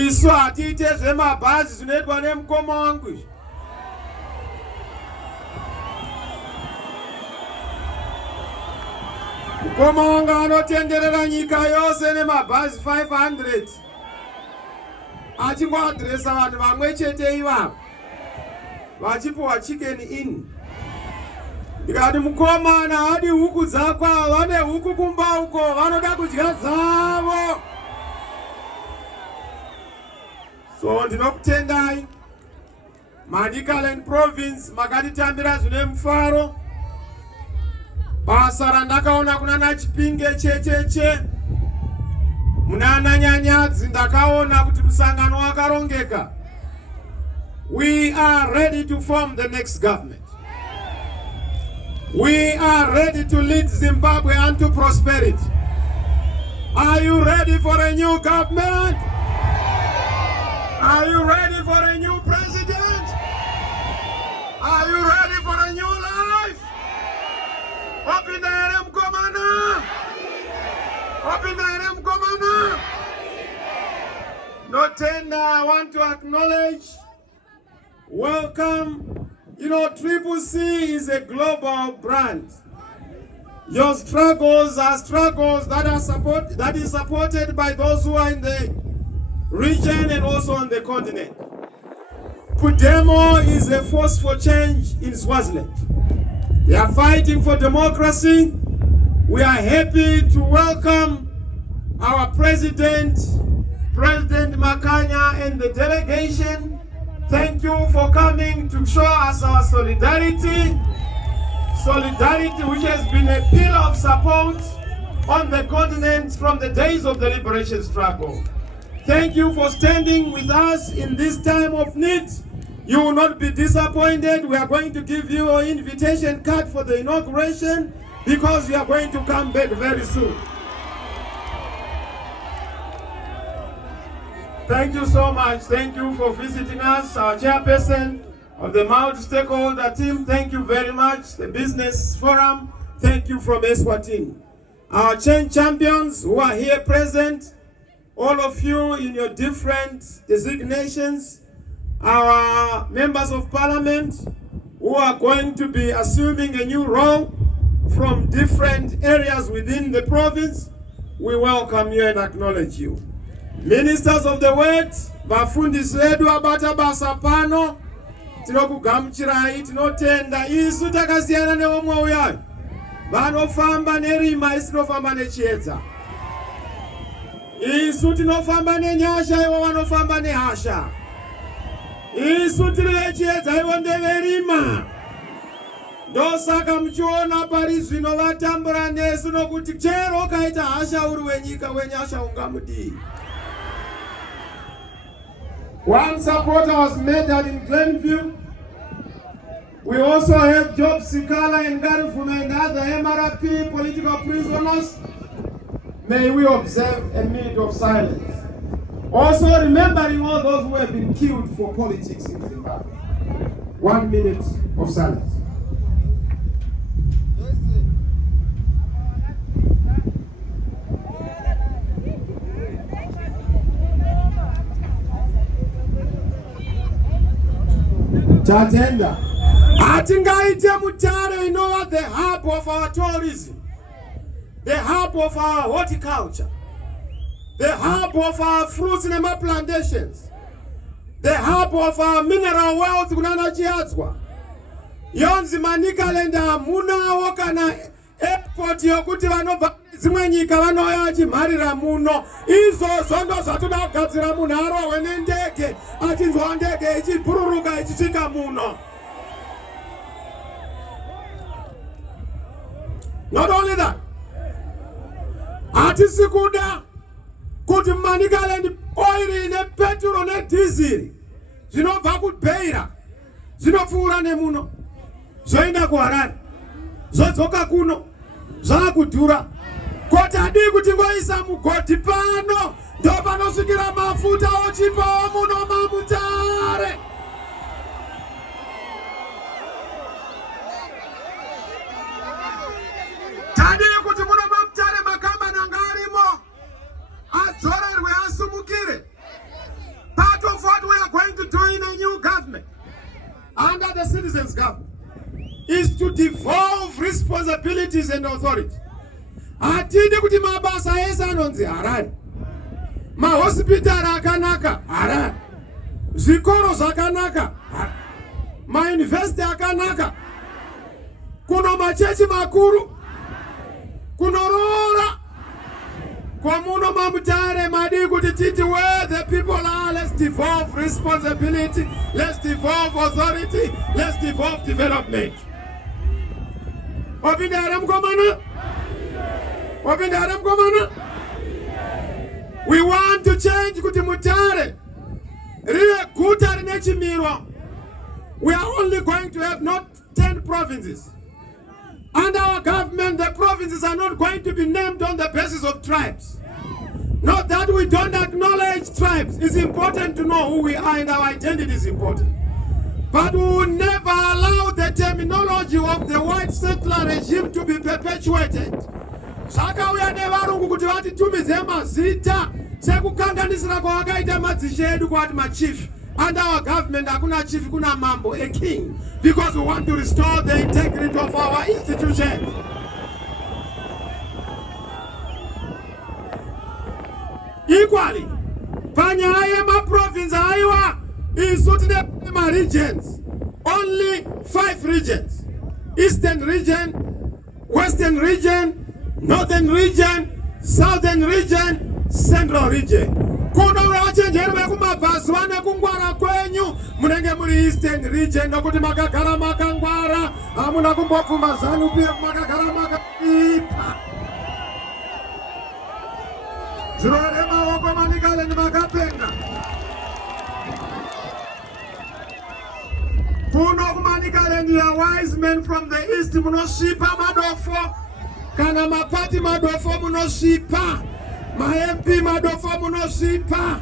Isu atite zvemabhazi zvinoitwa nemukoma wangu. Mukoma wangu anotenderera nyika yose nemabhazi 500. Achingoadresa vanhu vamwe chete ivavo. Vachipuwa chicken in. Ndikati mukomana hadi huku dzako, vane huku kumba uko, vanoda kudya dzavo. So ndinokutendai Manicaland province makatitambira zvine mufaro. Basa randakaona kunana Chipinge checheche munana Nyanyadzi ndakaona kuti musangano wakarongeka. We are ready to form the next government. We are ready to lead Zimbabwe unto prosperity. Are you ready for a new government? Are you ready for a new president? Are you ready for a new life? Open the RM Commander! Open the RM Commander! No tender, I want to acknowledge, welcome. You know, Triple C is a global brand. Your struggles are struggles that is supported by those who are in the region and also on the continent. Pudemo is a force for change in Swaziland. They are fighting for democracy. We are happy to welcome our President Makanya and the delegation. Thank you for coming to show us our solidarity. Solidarity which has been a pillar of support on the continent from the days of the liberation struggle. Thank you for standing with us in this time of need. You will not be disappointed. We are going to give you an invitation card for the inauguration because we are going to come back very soon. Thank you so much. Thank you for visiting us. Our chairperson of the multi-stakeholder team, thank you very much. The business forum, thank you from Eswatini. Our change champions who are here present, all of you in your different designations, our members of parliament who are going to be assuming a new role from different areas within the province, we welcome you and acknowledge you. Ministers of the word, vafundisi vedu abata basa pano, tinokugamuchirai, tinotenda. Isu takasiyana nevamwe uyayo vanofamba nerima, isi tinofamba nechiedza. Isu tinofamba nenyasha, ivo vanofamba nehasha. Isu tiri vechiedza, ivo ndeverima. Ndosaka muchiona pari zvino vatambura nesu, nokuti chero kaita hasha uri wenyika, wenyasha ungamudii. One supporter was murdered in Glenview. We also have Job Sikala and Garifuna and other MRP political prisoners. May we observe a minute of silence. Also remembering all those who have been killed for politics in Zimbabwe. 1 minute of silence. Tatenda. Atingaite Mutare, you know what, the hub of our tourism, the hub of our horticulture, the hub of our fruits and plantations, the hub of our mineral wealth kunana chiadzwa. Yonzi manikalenda hamuna kana airport yokuti vanobva dzimwe nyika vanouya vachimharira muno. Izvozvo ndo zvatoda kugadzira munhu arohwe nendege achinzwa ndege ichibhururuka ichisvika muno. Not only that, hatisi kuda kuti Manicaland oil ne petrol ne diesel zvinobva kuBeira zvinopfuura nemuno zvoenda kuHarare zvodzoka kuno zvakudhura. Kuti adii kuti ngoisa mugodhi pano ndo panosvikira mafuta ochipawo muno maMutare. Tadii kuti muno maMutare makambani angarimo adzorerwe asumukire. Part of what we are going to do in a new government under the citizens' government is to devolve responsibilities and authority. Hatidi kuti mabasa ese anonzi Harare, mahospitari akanaka Harare, zvikoro zvakanaka Harare, mauniversity akanaka, kuno machechi makuru, kunoroora. Kwa muno maMutare madi kuti titi where the people are, let's devolve responsibility, let's devolve authority, let's devolve development. We want to change kuti Mutare rive guta rine chimiro. We are only going to have not 10 provinces. Under our government, the provinces are not going to be named on the basis of tribes. Not that we don't acknowledge tribes. It's important to know who we are and our identity is important. But we will never allow the terminology of the white settler regime to be perpetuated. Saka we are never kuti vatitumize mazita sekukanganisira kwavakaita madzishe edu kwati machief. Under our government, hakuna chief, kuna mambo, a king, because we want to restore the integrity of our institutions. Equally, panyaya ma province aiwa is my regions. Only 5 regions: Eastern region, Western region, Northern region, Southern region, Central region. Kuno vachenjeri vekumabhazi vane kungwara kwenyu munenge muri Eastern region nokuti makagara makangwara, hamuna kumbopfuma zanu pia makagara makaipa. Zvirore maoko Manicaland makapenga. Kuno kuManicaland ya wise men from the east munoshipa madofo, kana mapati madofo munoshipa, ma MP madofo munoshipa,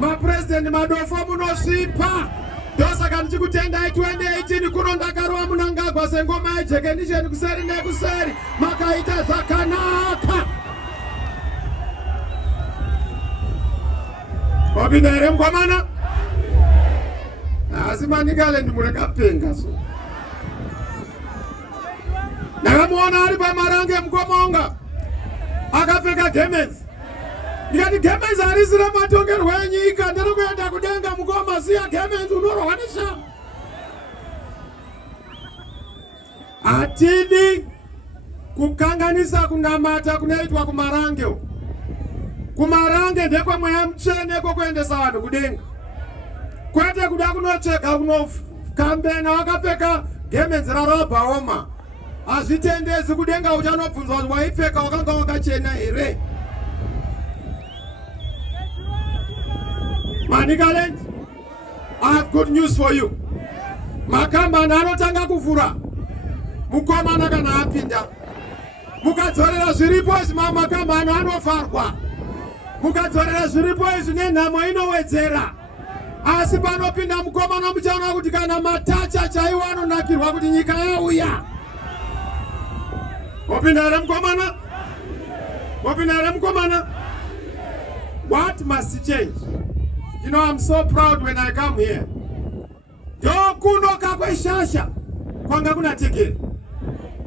mapresident madofo munosvipa. Ndosaka ndichikutendai 2018 kuno ndakarwa munangagwa sengoma yejekenisheni kuseri nekuseri. Makaita zvakanaka. Wapinda here mkwamana? Asi manikale ndimurekapenga so. Ndakamuona ari pamarange mkomonga. Akapfeka gemenzi. Ndikati gemenzi harisire matongerwo enyika. Ndiri kuenda kudenga mukoma siya gemenzi unorohwa nesha. Hatidi kukanganisa kunamata kunoitwa kumarange. Kumarange ndekwe mweya mutsvene kwokuendesa vanhu kudenga. Kwete kuda kunocheka kunokambena wakapfeka gemenzi rarabhaoma. Hazvitendezi kudenga uchanobvunzwa kuti waipfeka wakanga wakachena here. Manikalend, I have good news for you. Makambani anotanga kuvhura mukomana kana apinda. Mukadzorera zviripo izvi makambani anofarwa. Mukadzorera zviripo izvi nenhamo inowedzera. Asi panopinda mukomana muchaona kuti kana matacha chaiwo anonakirwa kuti nyika yauya. Wapinda here mukomana? Wapinda here mukomana? What must change? You know, I'm so proud when I come here. Dokunoka kweshasha kwanga kuna tikeri.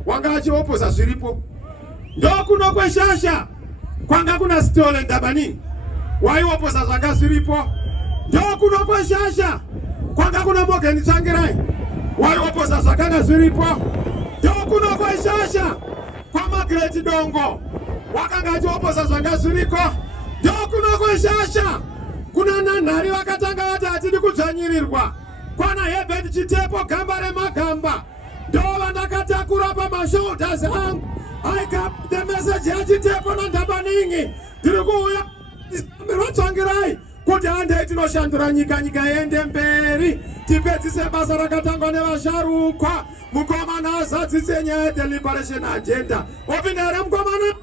Wanga achiopoza zviripo. Dokuno kweshasha kwanga kuna stole ndabani. Waiopoza zvanga zviripo. Dokuno kweshasha kwanga kuna mogeni tsangirai. Waiopoza zvakanga zviripo. Dokuno kweshasha kwa Magreti Dongo. Wakanga achiopoza zvanga zviriko. Dokuno kweshasha kuna nanhari vakatanga vati hatidi kudzvanyirirwa. Kwana Hebert Chitepo gamba remagamba. Ndova ndakatakura pamashoulders angu. I got the message yachitepo nandabaningi. Ndiri kuuya rotsvangirai kuti handei tinoshandura nyika iende mberi. Tipedzise basa rakatangwa nevasharukwa. Mukomana azadzise nyaya yeDeliberation agenda. Wapinda here mukomana?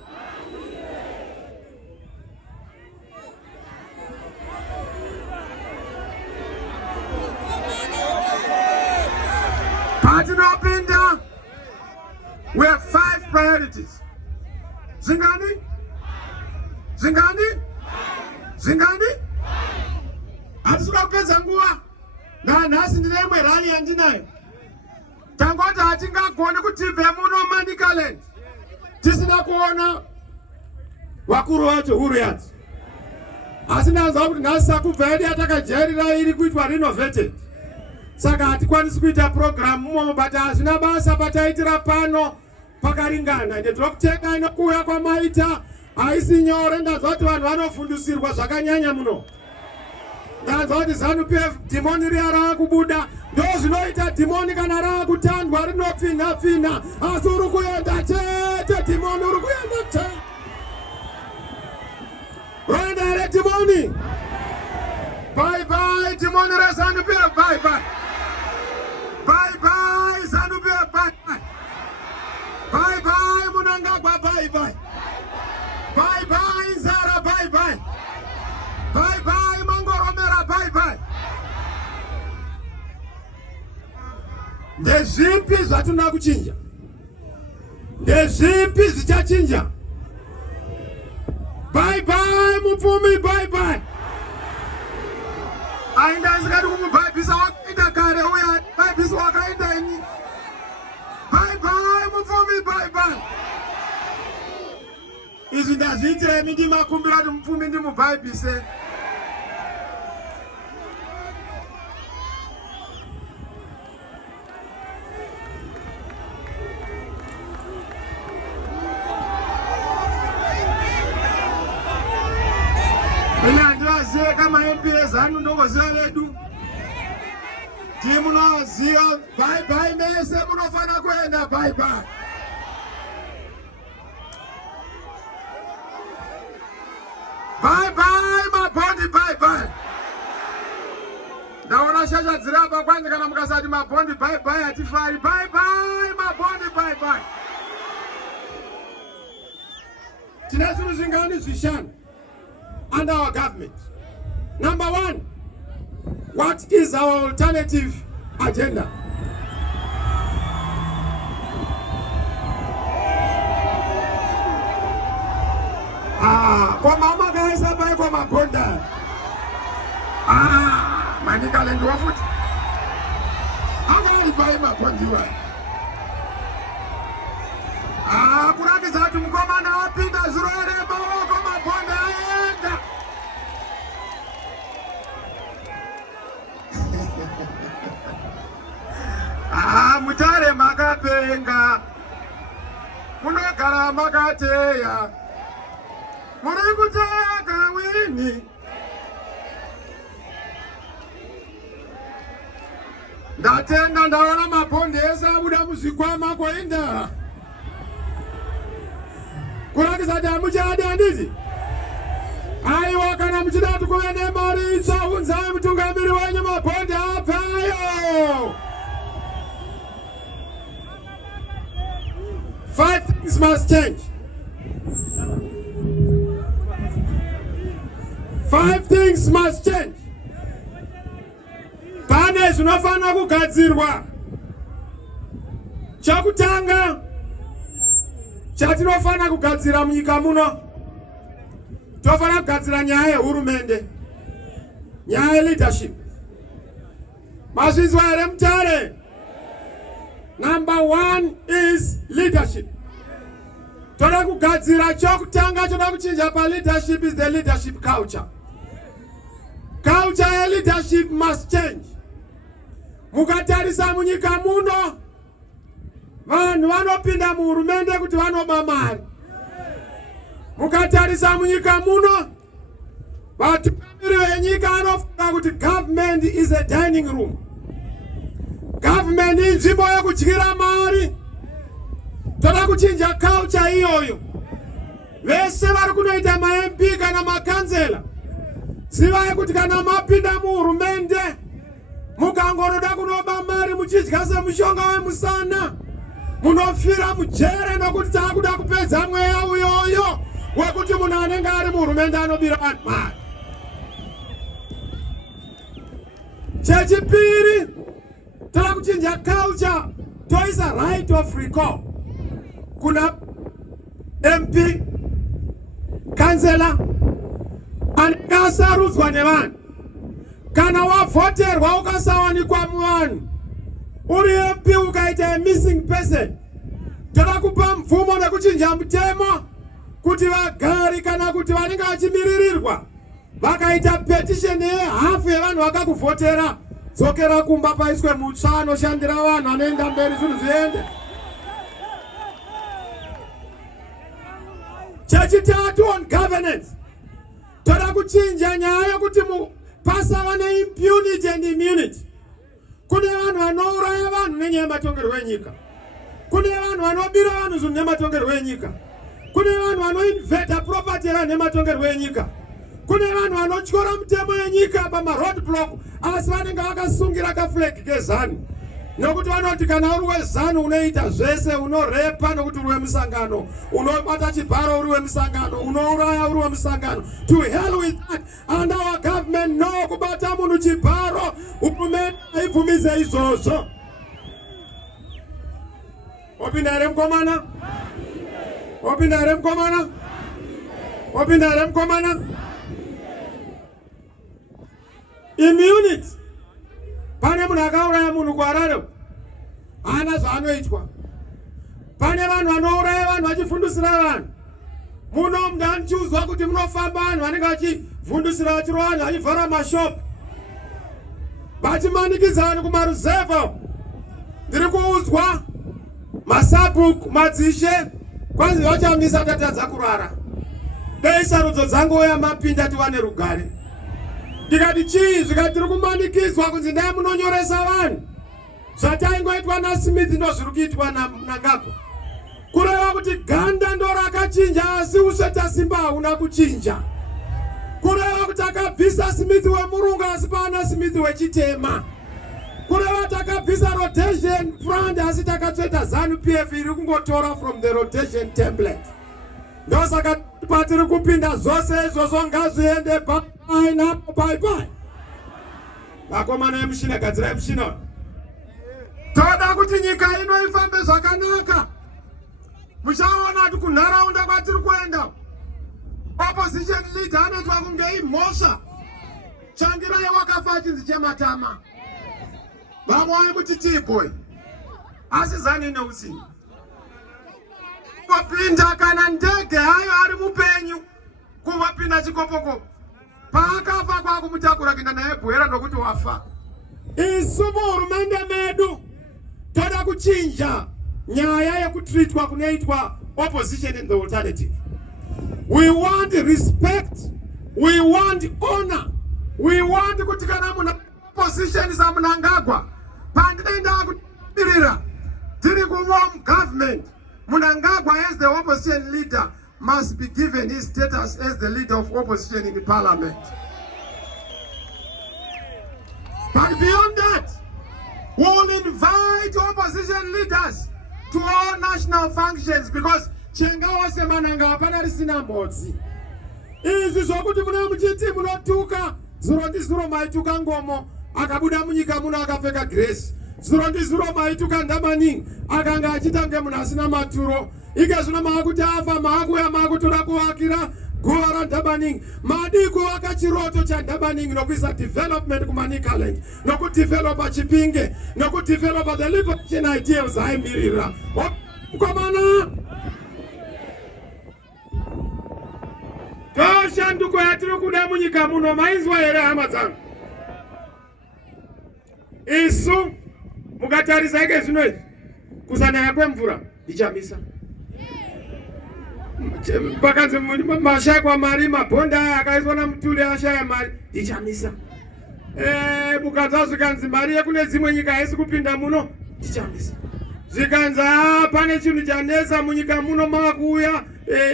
Patinopinda, we have 5 priorities. Zingani? Zingani? Zingani? Hatisuka kupedza nguva. Nhasi ndinemwe rally yandinayo. Tangoti hatingagoni kutibve muno Manicaland tisina kuona vakuru vacho huru yacho. Asi ndanzwa kuti nhasi sakubva yedu yatakajairira iri kuitwa renovated. Saka hatikwanisi kuita program mumo, but hazvina basa pataitira pano pakaringana. Ndiri kutenga inokuuya kwamaita haisi nyore. Ndanzwa kuti vanhu vanofundisirwa zvakanyanya muno. Ndanzwa kuti ZANU-PF dhimoni riya raakubuda. Ndo zvinoita dhimoni kana raakutandwa rinopfinha-pfinha. Asi uri kuenda chete dhimoni, uri kuenda chete. Roenda here dhimoni. Bye bye dhimoni reZANU-PF, bye bye. Bye bye ZANU-PF, bye bye. Bye bye Munangagwa, bye bye. Bye bye Zara, bye bye. Bye bye Mangoromera, bye bye. Ndezvipi zvatinoda kuchinja? Ndezvipi zvichachinja? Bye bye Mupfumi, bye bye. Ainda asikati kumubhaibhisa wakaita kare uya bhaibhisi wakaita ini. Bye bye Mupfumi, bye bye. Izvi ndazviitemi ndimakumbira kuti Mupfumi ndimubhaibhise. Mina ndiwazive kama MP eZANU ndongoziva vedu. Timunoziva bye bye mese munofana kuenda bye bye. Bye bye mabondi, bye bye. Ndaona shasha dzirapa kwanza kana mukasati mabondi bye bye hatifari. Bye bye mabondi, bye bye. Tine zvinhu zvingani zvishanu under our government. Number one, what is our alternative agenda? Kwa mama guys hapa kwa maponda. Manika lengo wafuti. Anga ipai mapondiwa. Kuraki za tumkoma na wapinda zuruere bawa kwa maponda aenda. Mutare makapenga. Munokara makateya. Murikuteya kawini. Ndatenga ndaona maponde esa buda musikwama kwa inda. Kurakisa damu chade andizi. Ayi wakana mchidatu kuwene maricha unzai mtungamiri wenye maponde apayo. 5 things must change. 5 things must change. Pane zvinofana kugadzirwa. Chakutanga chatinofana kugadzira munyika muno. Tofana kugadzira nyaya yehurumende. Nyaya yeleadership. Mazvizwa here Mutare? Number 1 is leadership. Toda kugadzira chokutanga toda kuchinja pa leadership is the leadership culture. Culture ya leadership must change. Mukatarisa munyika muno vanhu vanopinda muhurumende kuti vanoba mari. Mukatarisa munyika muno vatungamiri venyika vanofunga kuti government is a dining room. Government inzvimbo yekudyira mari. Toda kuchinja culture iyoyo. Vese vari kunoita ma-MP kana makansela zivai kuti kana mapinda muhurumende mukangoroda kunoba mari muchidya semushonga wemusana munofira mujere nokuti taakuda kupedza mweya uyoyo wekuti munhu anenge ari muhurumende anobira vanhu mari. Chechipiri, toda kuchinja culture toisa right of recall kuna MP kansela anenge asarudzwa nevanhu. Kana wavhoterwa ukasawanikwa muvanhu uri MP ukaita missing person, toda kupa mvumo nekuchinja mutemo kuti vagari kana kuti vanenge vachimiririrwa vakaita petition yehafu yevanhu vakakuvhotera dzokera kumba paiswe mutsva anoshandira vanhu anoenda mberi zvinhu zviende. Chechitatu on governance, toda kuchinja nyaya yokuti pasava neimpunity and immunity. Kune vanhu vanouraya vanhu nenyaya yematongerwo enyika. Kune vanhu vanobira vanhu zvinhu nematongerwo enyika. Kune vanhu vanoinveta property yavanhu nematongerwo enyika. Kune vanhu vanotyora mutemo yenyika pamaroadblock asi vanenge vakasungira kaflag kezanu. Nokuti vanoti kana uri wezanu unoita zvese, unorepa nokuti uri wemusangano, unobata chibharo uri wemusangano, unouraya uri wemusangano. To hell with that. And our government no kubata munhu chibharo, hurumende haibvumize izvozvo. Wapinda here mukomana? Wapinda here mukomana? Wapinda here mukomana? Immunity. Pane munhu akauraya munhu kuHarare hana zvaanoitwa. Pane vanhu vanouraya vanhu vachifundisira vanhu. Muno munhu anochiudzwa kuti munofamba vanhu vanenge vachivhundisira vachirova vanhu vachivhara mashopu vachimanikidza vanhu kumaruzevha. Ndiri kuudzwa masabhuku madzishe kwanzi vachamisa tatadza kurara. Dei sarudzo dzangu yamapinda tiwane rugare. Ndikati chii zvikati tiri kumanikidzwa kunzi ndai munonyoresa vanhu zvataingoitwa naSmith ndozviri kuitwa naNgako. Kureva kuti ganda ndo rakachinja asi usveta simba hauna kuchinja. Kureva kuti akabvisa Smith wemurungu asi paana Smith wechitema. Kureva takabvisa rotation front asi takatsveta ZANU-PF iri kungotora from the rotation template. Ndosaka patiri kupinda zvose izvozvo ngazviende bye bye. Vakomana vemushina gadzirai mushina. Toda kuti nyika ino ifambe zvakanaka. Muchaona kuti kunharaunda kwatiri kuenda opposition leader anoitwa kunge imhosva. Changirai wakafa chinzi chematama. Vamwe kuti T-boy. Asi zani neusini. Kupinda kana ndege hayo ari mupenyu kumapinda chikopokopo. Paakafa kwakumutakura kuenda naye bwera nokuti wafa. Isu muhurumende medu toda kuchinja nyaya yekutreatwa kunoitwa opposition in the alternative. We want respect, we want honor, we want kuti kana muna opposition samunangagwa pandinoenda kutirira tiri kuwarm government. Munangagwa as the opposition leader must be given his status as the leader of opposition in the parliament. But beyond that, we will invite opposition leaders to all national functions because chengawa semananga apana risina mbodzi. Izi zvokuti muna muchiti munotuka zuro ndi zuro maituka ngomo akabuda munyika muno akapfeka grace. Zuro ndi zuro maituka ndamaning akanga achitange munhu asina maturo. Ike zvino maakuti afa maakuya maakutora kuvakira guva raDurbaning. Madi kuvaka chiroto chaDurbaning nokuisa development kuManicaland, nokudevelopa Chipinge, nokudevelopa the liberation ideals aimirira. Komana toshanduko yatiri kuda munyika muno maizwa here hama dzangu. Isu mukatarisa ike zvino izvi kusanaya kwemvura ndichamisa. Pakanzi mashakwa mari mabhonda akaiswa naMutare ashaya mari ndichamisa. Mukadza zvikanzi mari yekune dzimwe nyika haisi kupinda muno ndichamisa. Zvikanzi pane chinhu chanetsa munyika muno makuuya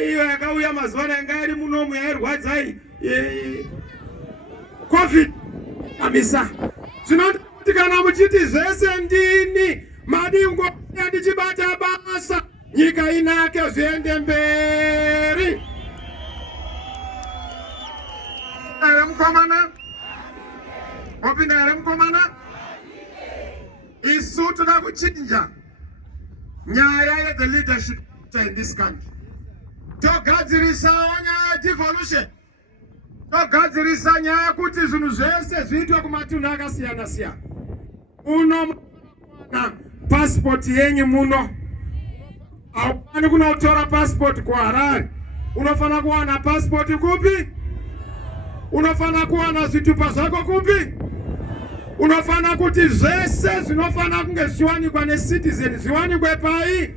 iyo yakauya mazuva yanga iri muno yairwadzai covid amisa. Zvinoti kana muchiti zvese ndini madingo ndichibata basa nyika inake zviende mberi. Ere mukomana? Opinda ere mukomana? Isu toda kuchinja nyaya ye the leadership in this country. Togadzirisa nyaya devolution. Togadzirisa nyaya kuti zvinhu zvese zviitwe kumatunhu akasiyana siyana. Uno na passport yenyu muno. Haupani kunotora passport kuHarare. Unofana kuwana passport kupi? Unofana kuwana zvitupa zvako kupi? Unofana kuti zvese zvinofana kunge zviwanikwa necitizen zviwanikwe pai?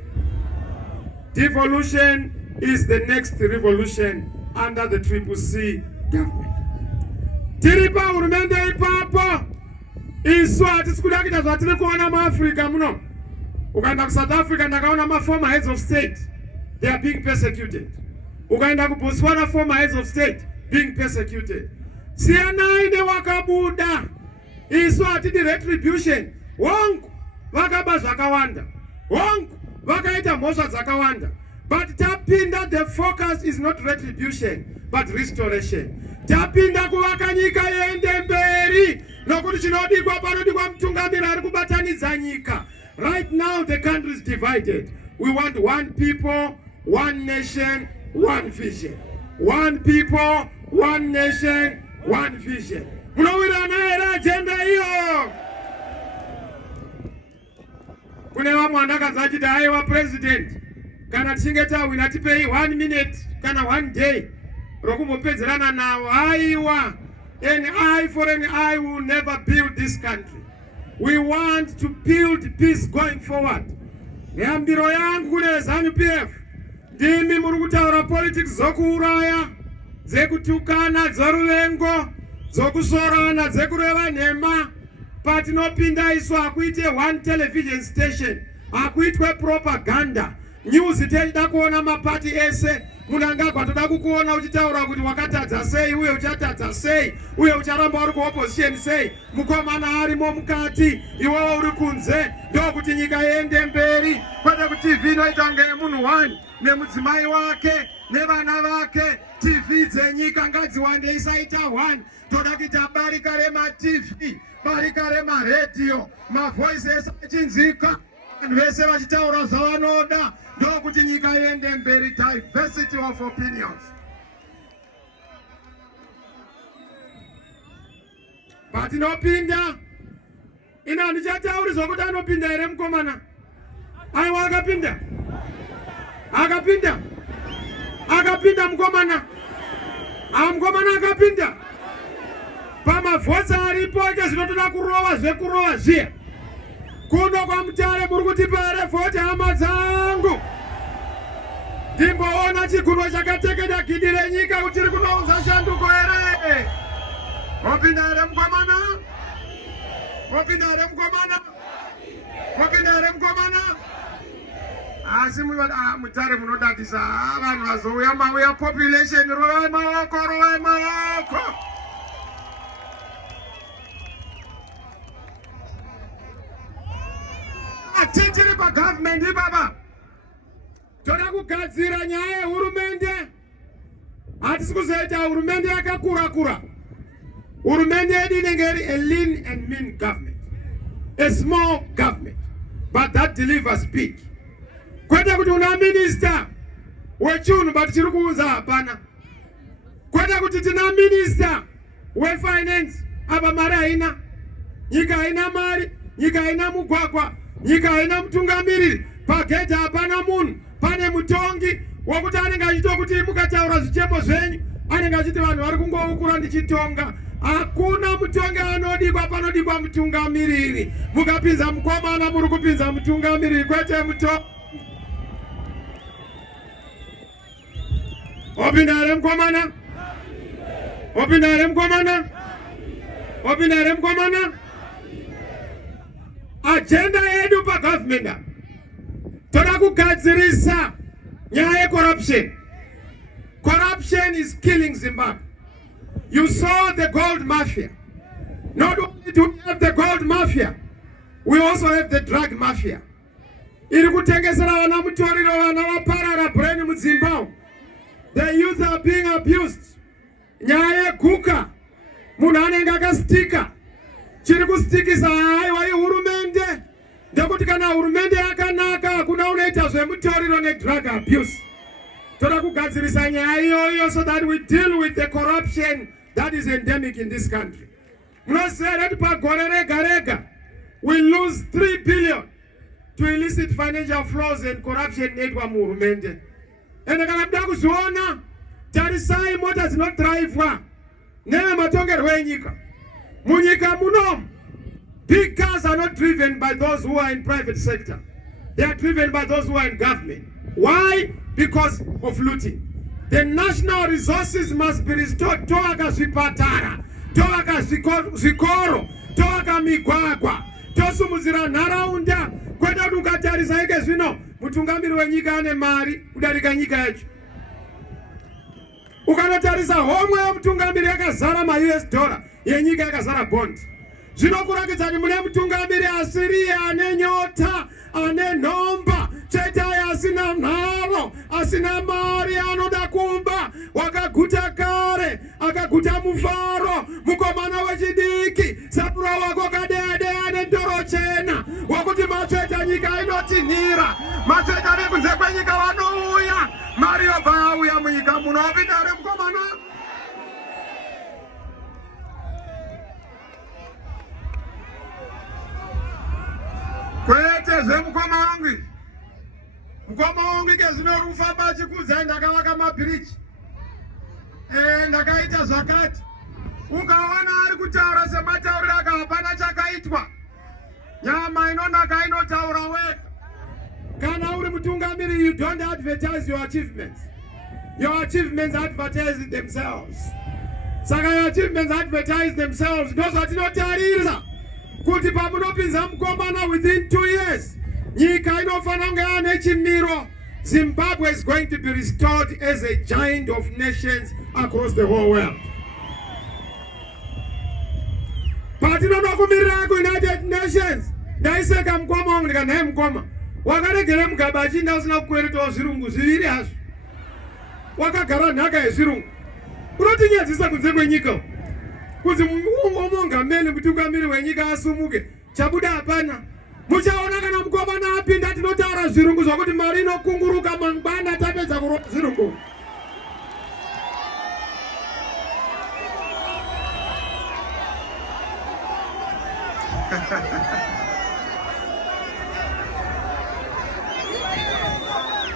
Devolution is the next revolution under the CCC government. Tiri pahurumende ipapo. Isu hatisi kuda kuita zvatiri kuona muAfrica muno. Ukaenda ku South Africa ndakaona ma former heads of state, they are being persecuted. Ukaenda ku Botswana, former heads of state being persecuted. Siyanai ne wakabuda. Isu hatidi retribution. Wongu vakaba zvakawanda. Wongu vakaita mhosva dzakawanda. But tapinda, the focus is not retribution but restoration. Tapinda kuvaka nyika yende mberi. Nokuti chinodikwa panodikwa mutungamiri ari kubatanidza nyika. Right now the country is divided. We want one people, one nation, one vision. One people, one nation, one vision. Munowirana here agenda hiyo. Kune vamwe vandakazva achiti aiwa president kana tichinge tawina tipei 1 minute kana 1 day rokumbopedzerana nawo. Aiwa, an eye for an eye will never build this country. We want to build peace going forward. Neambiro yangu kune ZANU-PF ndimi muri kutaura politics zokuuraya, dzekutukana, dzoruvengo, dzokusorana, dzekureva nhema. Patinopinda isu hakuite one television station, hakuitwe propaganda. news tenda kuona mapati ese munangagwa toda kukuona uchitaura kuti wakatadza sei uye uchatadza sei uye ucharamba uri kuopposition sei mukomana arimo mukati iwewe uri kunze ndokuti nyika iende mberi kwete kuti TV inoita kunge yemunhu 1 nemudzimai wake nevana vake TV dzenyika ngadziwande isaita 1 toda kuita barika rema-TV barika rema-radio mavoice ese achinzika vanhu vese vachitaura zvavanoda ndokuti nyika iende mberi diversity of opinions but inopinda ina handichatauridzwa kuti anopinda here mukomana aiwa akapinda mukomana mukomana akapinda pamavhotsi aripo ike zvinotoda kurova zvekurova zviya kuno kwa Mutare muri kutipa here vhoti hama dzangu ndimboona chiguno chakatekeda gidi renyika kuti riri kunounza shanduko here wapinda here mukomana asi Mutare munodadisa vanhu vazouya mauya population rovai maoko tichiri pagovernment ipapa toda kugadzira nyaya yehurumende hatisi kuzoita hurumende yakakura hurumende yedu inenge iri a lean and mean government a small government but that delivers big kwete kuti una minister wechunhu but chiri kuunza hapana kwete kuti tina minister wefinance apa mari haina nyika haina mari nyika haina mugwagwa nyika haina mutungamiriri pagedhi hapana munhu pane mutongi wokuti anenge achito kuti mukataura zvichemo zvenyu anenge achiti vanhu vari kungoukura ndichitonga hakuna mutongi anodikwa panodikwa mutungamiriri mukapinza mukomana muri kupinza mutungamiriri kwete mutongi opinda here mukomana agenda yedu pagovernment toda kugadzirisa nyaya yecorruption. Corruption is killing Zimbabwe. You saw the gold mafia. Not only do we have the gold mafia, we also have the drug mafia. Iri kutengesera vana mutoriro vana vaparara brain muZimbabwe. The youth are being abused. Nyaya yeguka munhu anenge akastika chiri kustikisa haiwa ihurumende ndekuti kana hurumende yakanaka hakuna unoita zvemutoriro nedrug abuse. Toda kugadzirisa nyaya iyoyo so that we deal with the corruption that is endemic in this country. Munoziva kuti pagore rega rega we lose 3 billion to illicit financial flows and corruption inoitwa muhurumende. Ende kana muda kuzviona tarisai mota dzinodhiraivhwa nevematongerwo enyika. Munyika munomu big cars are not driven by those who are in private sector. They are driven by those who are in government. Why? Because of looting. The national resources must be restored. Toaka zvipatara, toaka zvikoro, toaka migwagwa, tosumudzira nharaunda. Kwete kuti ukatarisa ike zvino mutungamiri wenyika ane mari kudarika nyika yacho. Ukanotarisa homwe yemutungamiri yakazara ma-US dollar, yenyika yakazara bond. Zvinokurakidza kuti mune mutungamiri asiri ane nyota, ane nhomba, chete asina nharo, asina mari, anoda kumba, wakaguta kare, akaguta mufaro, mukomana wechidiki, sapura wako kadea nendoro chena, wakuti matsveta nyika inotinhira, matsveta vekunze kwenyika vanouya, mari yobva yauya munyika muno. Wapinda here mukomana? Kwete zvemukoma wangu. Mukoma wangu ike zvino uri kufamba achikudza ndakavaka mabhiriji. Ndakaita zvakati. Ukaona ari kutaura sematauriro aka hapana chakaitwa. Nyama inonaka inotaura wega. Kana uri mutungamiri, you don't advertise your achievements. Your achievements advertise themselves. Saka your achievements advertise themselves. Ndozvatinotarisa kuti pamunopinza mukomana within 2 years nyika inofana kunge ane chimiro Zimbabwe is going to be restored as a giant of nations across the whole world. Patinoda kumirira ku United Nations. Ndaiseka mkoma wangu ndikanaye mkoma. Wakaregera mugabachi ndasina kukweretawo zvirungu zviviri hazvo. Wakagara nhaka yezvirungu. Unotinyadzisa kunze kwenyika. Kuti umongameli mutungamiri wenyika asumuke. Chabuda hapana. Muchaona kana mukoma apinda tinotaura zvirungu zvakuti mari inokunguruka mangwana tapedza kurova zvirungu.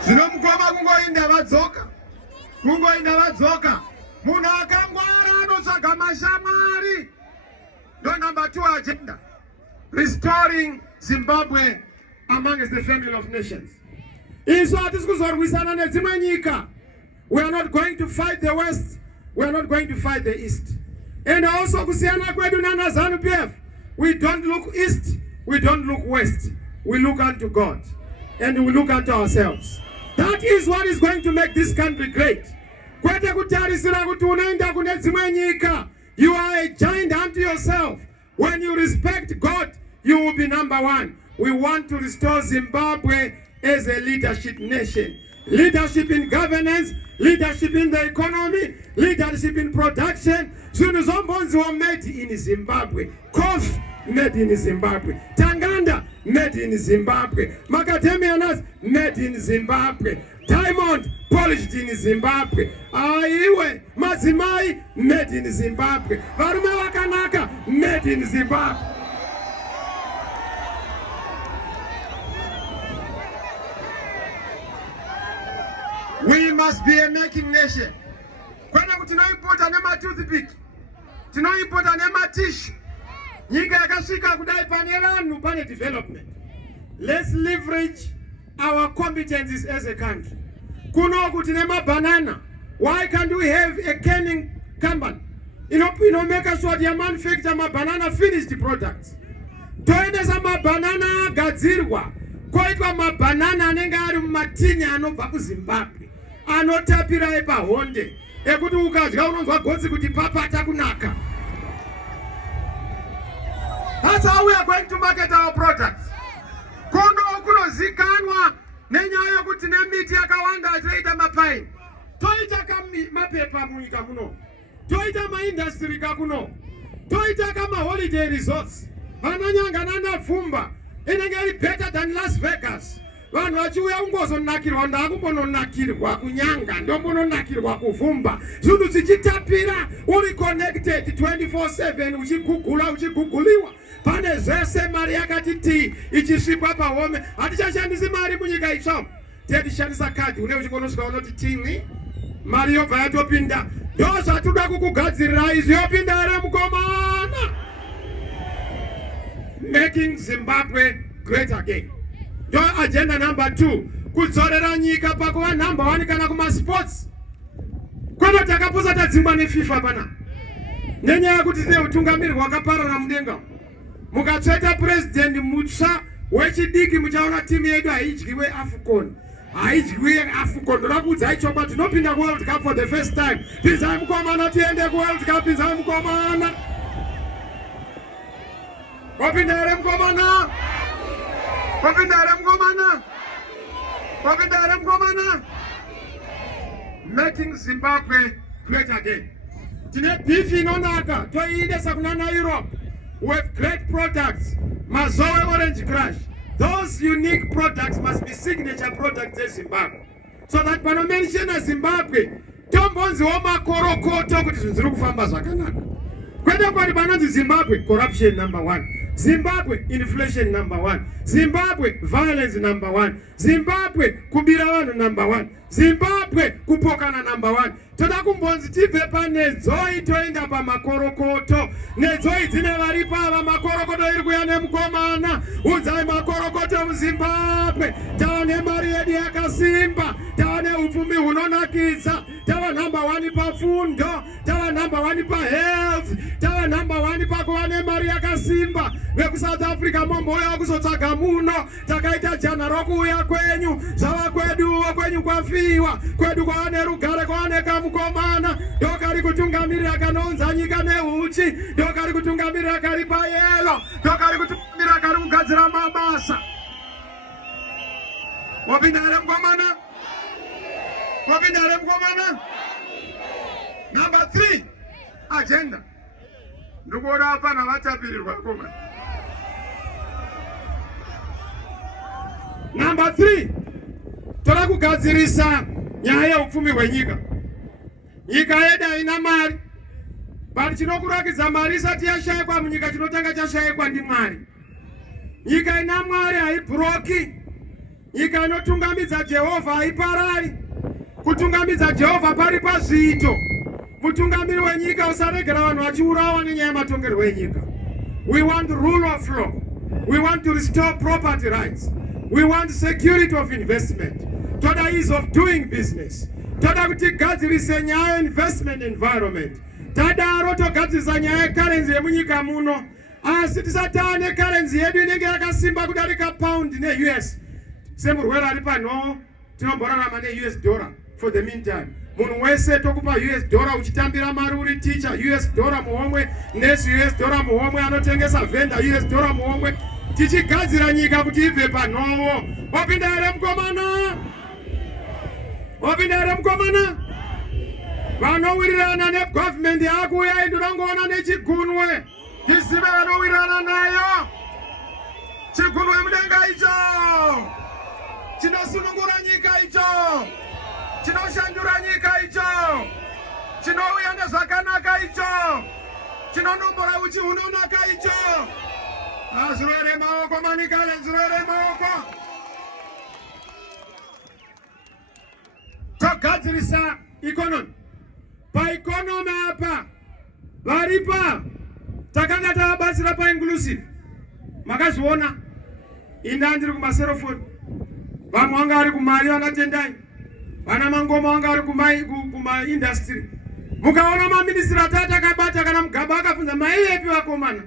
Zvino mukoma kungoinda vadzoka. Munhu akangwara anotsvaga mashamwari. Ndo number 2 agenda. Restoring Zimbabwe amongst the family of nations. Isu hatisi kuzorwisana nedzimwe nyika. We are not going to fight the West. We are not going to fight the East. And also kusiyana kwedu nana ZANU-PF. We don't look East. We don't look West. We look unto God. And we look unto ourselves. That is what is going to make this country great. Kwete kutarisira kuti unaenda kune dzimwe nyika. You are a giant unto yourself. When you respect God, you will be number 1. We want to restore Zimbabwe as a leadership nation. Leadership in governance, leadership in the economy, leadership in production. Zombonzi were made in Zimbabwe. Coffee made in Zimbabwe. Tanganda made in Zimbabwe. Macadamianas made in Zimbabwe. Diamond polished in Zimbabwe. Aiwe Mazimai made in Zimbabwe. Varume vakanaka made in Zimbabwe. We must be a making nation. Kwena kuti tinoipota nematoothpick, tinoipota nematissue. Nyika yakasvika kudai pane vanhu pane development. Let's leverage our competencies as a country. Kuno kuti nemabanana. Why can't we have a canning company? Make sure that manufacture banana finished products. Toendesa banana gadzirwa. Koitwa mabanana anenge ari mumatini anobva kuZimbabwe. Anotapira epahonde. Ekuti ukadya unonzwa gotsi kuti papata kunaka. That's how we are going to market our products. Kunozikanwa nenyaya yokuti nemiti yakawanda toita mapaini. Toita mapepa munyika muno. Toita maindustry kakuno. Toita kama holiday resorts. Vanonyanga nana pfumba. Inenge iri better than Las Vegas. Vanhu vachiuya kungozonakirwa ndakumbononakirwa kunyanga ndombononakirwa kuvhumba. Zvinhu zvichitapira uri connected 24/7 uchiguguliwa. Pane zvese mari yakati ti ichisvipa pahome. Hatichashandisi mari munyika itsva. Tichashandisa kadi une uchikonosvika unoti tini. Mari yobva yatopinda. Ndo zvatoda kukugadzirira izvi yopinda ere mukomana. Making Zimbabwe great again. Your agenda number 2. Kudzorera nyika pakuva number 1 kana kuma sports. Kwano takaposa tadzingwa neFIFA pana. Nenyaya yekuti tine utungamiri hwakaparara mudenga. Mukatsveta president mutsva wechidiki muchaona timu yedu haidyiwe AFCON. Haidyiwe AFCON. Ndoda kuudzai chokwadi tinopinda kuWorld Cup for the first time. Pinzai mukomana tiende kuWorld Cup, pinzai mukomana. Wapinda ere mukomana? Wapinda ere mukomana? Wapinda ere mukomana? Making Zimbabwe great again. Tine beef inonaka toiendesa kunana Europe with great products. Mazoe Orange Crush. Those unique products must be signature products in Zimbabwe. So that pano mention Zimbabwe tombonzi womakorokoto kuti zvinhu zviri kufamba zvakanaka. Kwete kwati panonzi Zimbabwe corruption number 1. Zimbabwe inflation number 1. Zimbabwe violence number 1. Zimbabwe kubira vanhu number 1. Zimbabwe kupokana number 1. Toda kumbonzi tibve pane zoi toenda pamakorokoto. Nezoi dzine varipa ava makorokoto iri kuya nemukomana. Udzai makorokoto muZimbabwe. Tava nemari yedu yakasimba. Tava neupfumi hunonakisa. Tava number 1 pafundo. Tava number 1 pa health, tava number 1 pa kuwane mari yakasimba. Veku South Africa momboya kuzotsvaga muno, takaita jana rokuuya kwenyu, zvava kwenyu kwafiwa, kwedu kwaane rugare kwaane kamukomana, ndokari kutungamirira kanonza nyika neuchi, ndokari kutungamirira kari payelo, ndokari kutungamirira kari kugadzira mabasa. Wapinda ere mkomana? Number 3, agenda. Ndikuona hapa na vatapirirwa koma. Number 3, toda kugadzirisa nyaya yeupfumi hwenyika. Nyika yedu ina mari. Bali chinokurakidza mari isati yashayikwa munyika chinotanga chashayikwa ndiMwari. Nyika ina Mwari haibhuroki. Nyika inotungamidza Jehovha haiparari. Kutungamidza Jehovha pari pazviito. Mutungamiri wenyika usaregera vanhu vachiurawa nenyaya yematongerwo enyika. We want rule of law. We want to restore property rights. We want security of investment. Toda ease of doing business. Toda kuti gadzirise nyaya investment environment. Tadaro togadzirisa nyaya yecurrency yemunyika muno. Asi tisatane currency yedu inenge yakasimba kudarika pound ne-US. Semurwere ari pano tinomborarama ne-US dollar for the meantime. Munhu wese tokupa US dollar uchitambira mari uri teacher, US dollar muhomwe, nurse US dollar muhomwe, anotengesa vendor US dollar muhomwe. Tichigadzira nyika kuti ibve panowo. Wapinda ere mkomana? Vanowirirana negovernment yakuuya ndinongoona nechigunwe. Tizive vanowirirana nayo. Chigunwe mudenga icho. Chinosunungura nyika icho. Chinoshandura nyika icho. Chinouya nezvakanaka icho. Chinonombora uchi hunonaka icho. Azurere maoko manikale, zurere maoko. Togadzirisa economy. Pa economy apa varipa takanga tabatsira pa inclusive. Makazviona ina ndiri kumaserofoni. Vamwe vanga vari kumari vanatendai. Vana mangoma vanga vari kuma industry. Mukaona maministri atatu akabata kana mugaba akabvunza maivepi vakomana.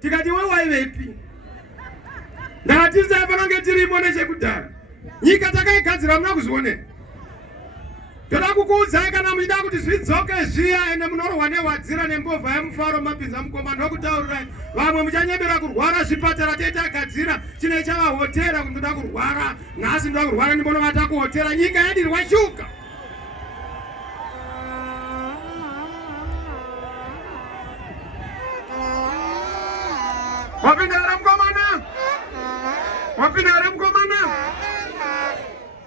Tikati waivepi? Ndakatiza panonge tirimo nechekudhara. Nyika takaigadzira muna kuzvione. Toda kukuudzai kana muchida kuti zvidzoke zviya ende munorohwa nehwadzira nembovha yemufaro mapinza mukoma ndokutaurirai. Vamwe muchanyemera kurwara zvipatara tetagadzira chine chavahotera kundoda kurwara. Nhasi ndoda kurwara ndimbonovata kuhotera. Nyika yedu washuka.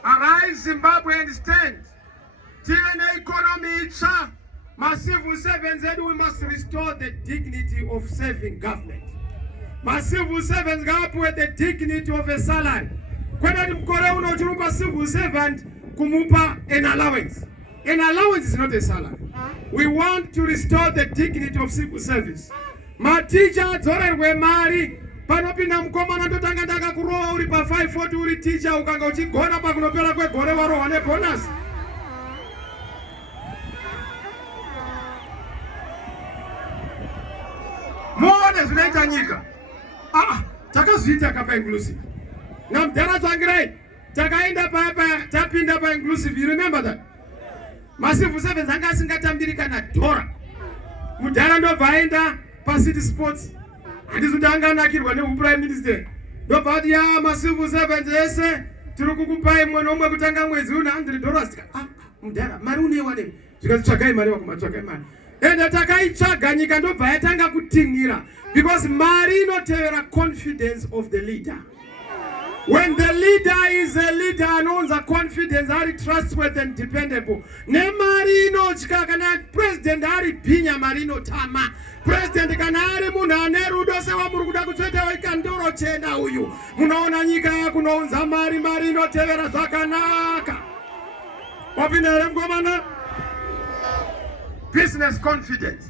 Arise Zimbabwe and stand. TNA economy cha massive servants said we must restore the dignity of serving government. Massive servants got with the dignity of a salary. Kwenda mkore uno chirupa civil servant kumupa an allowance. An allowance is not a salary. We want to restore the dignity of civil service. Ma teacher dzorerwe mari panopinda mukomana ndotanga ndaka kurowa uri pa 540 uri teacher ukanga uchigona pakunopera kwegore warohwa nebonus. Muone zvinoita nyika. Takazviita kapa inclusive. Namudhara tsvangirai takaenda tapinda pa inclusive. You remember that? Massive servants anga asingatambiri kana dhora. Mudhara ndobva aenda pa-city sports. Handizoti anganakirwa neprime minister. Ndobva ati massive servants ese tiri kukupai mwe nomwe kutanga mwedzi una $100. Mudhara mari unoiwanei? Zvikazi tsvagai mari wakumatsvagai mari. Ende takaitsvaga nyika ndobva yatanga kutinhira. Because mari inotevera confidence of the leader. When the leader is a leader and a confidence, are trustworthy and dependable. Ne marino chikakana president ari pinya marino tama. President kanari munane rudo sewa murukuda kutsveta ikandoro chena uyu. Munaona nyika yakunounza mari marino tevera zvakanaka. Wapinda ere mkomana? Business confidence.